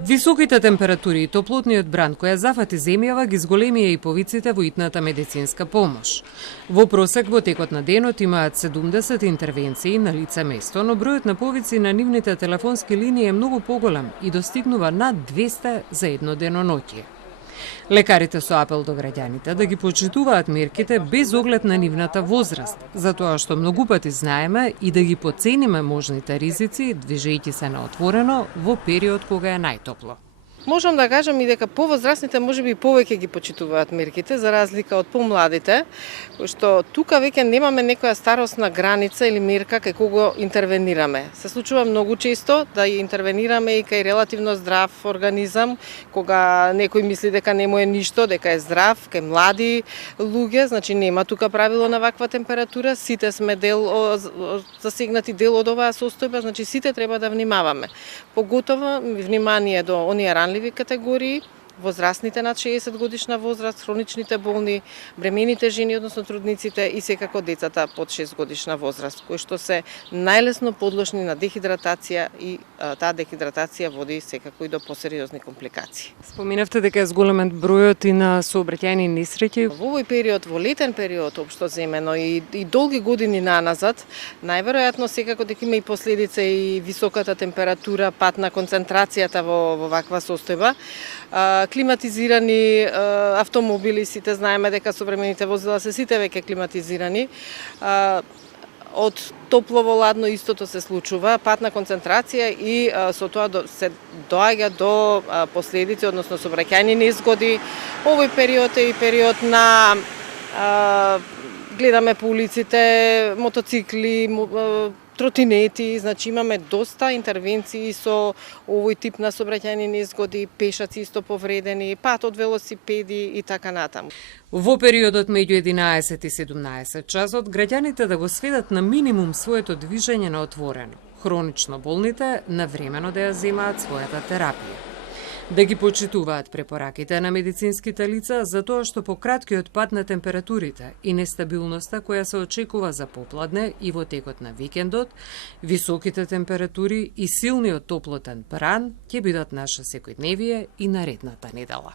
Високите температури и топлотниот бран која зафати земјава ги зголемија и повиците во итната медицинска помош. Во просек во текот на денот имаат 70 интервенции на лице место, но бројот на повици на нивните телефонски линии е многу поголем и достигнува над 200 за едно деноноќе. Лекарите со апел до граѓаните да ги почитуваат мерките без оглед на нивната возраст, затоа што многу пати знаеме и да ги поцениме можните ризици, движејќи се на отворено во период кога е најтопло. Можам да кажам и дека повозрастните можеби повеќе ги почитуваат мерките за разлика од помладите, кои што тука веќе немаме некоја старосна граница или мерка кај кого интервенираме. Се случува многу често да интервенираме и кај релативно здрав организам, кога некој мисли дека не му е ништо, дека е здрав, кај млади луѓе, значи нема тука правило на ваква температура, сите сме засегнати дел од оваа состојба, значи сите треба да внимаваме. Поготово внимание до оние ранливи категории, возрастните над 60 годишна возраст, хроничните болни, бремените жени, односно трудниците и секако децата под 6 годишна возраст, кои што се најлесно подложни на дехидратација и таа дехидратација води секако и до посериозни компликации. Споминавте дека е зголемен бројот и на сообраќајни несреќи. Во овој период, во летен период, општо земено и долги години наназад, најверојатно секако дека има и последица и високата температура, пат на концентрацијата во ваква состојба. Климатизирани автомобили, сите знаеме дека современите возила се сите веќе климатизирани. Од топло во ладно истото се случува, патна концентрација и со тоа се доаѓа до последици, односно сообраќајни незгоди. Овој период е и период на гледаме по улиците мотоцикли, тротинети, значи имаме доста интервенции со овој тип на сообраќајни незгоди, пешаци исто повредени, пат од велосипеди и така натаму. Во периодот меѓу 11 и 17 часот граѓаните да го сведат на минимум своето движење на отворено. Хронично болните навремено да ја земаат својата терапија. Да ги почитуваат препораките на медицинските лица за тоа што по краткиот пат на температурите и нестабилноста која се очекува за попладне и во текот на викендот, високите температури и силниот топлотен бран ќе бидат наша секојдневие и наредната недела.